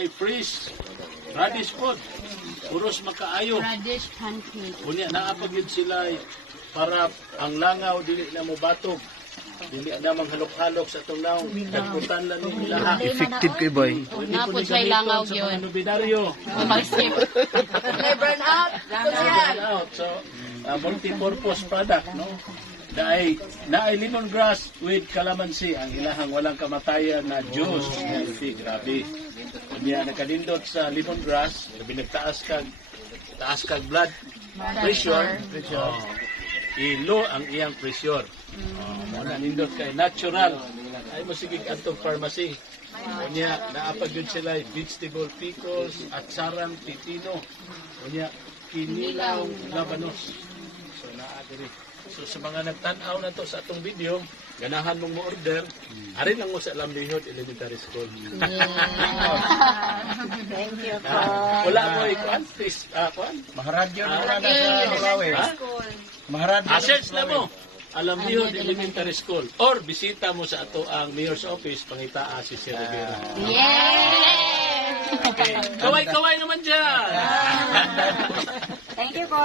ay freeze. Radish pod. Puros makaayo. Radish pancake. Unya naapag yun sila para ang langaw dili na mo batog. Dili na manghalok-halok sa itong naong. Nagputan lang yung lahat. Effective kay boy. Napod may langaw sa yun. mga nobinaryo. Mag-skip. May burnout. Out. So, multi-purpose product, no? Naay lemongrass with calamansi. Ang ilahang walang kamatayan na juice. Healthy, grabe. Kanya nakadindot sa lemongrass, labi nagtaas kag blood pressure. Ilo ang iyang pressure. Muna nindot kay natural. Ay mo sige atong pharmacy. Kanya naapag yun sila vegetable pickles at sarang pipino. Kanya kinilaw labanos. So naagiri. So sa mga nagtanaw na to sa atong video, ganahan mong mo-order, ari lang mo sa Lambihod Elementary School. Thank you po. Wala mo ikuan, please, kuan. Maharadyo na sa Huawei. Ha? Maharadyo. Search na mo. Lambihod Elementary School. Or bisita mo sa ato ang Mayor's Office, pangitaa si Sir Rivera. Yes! Okay. Kaway-kaway naman dyan! Thank you po.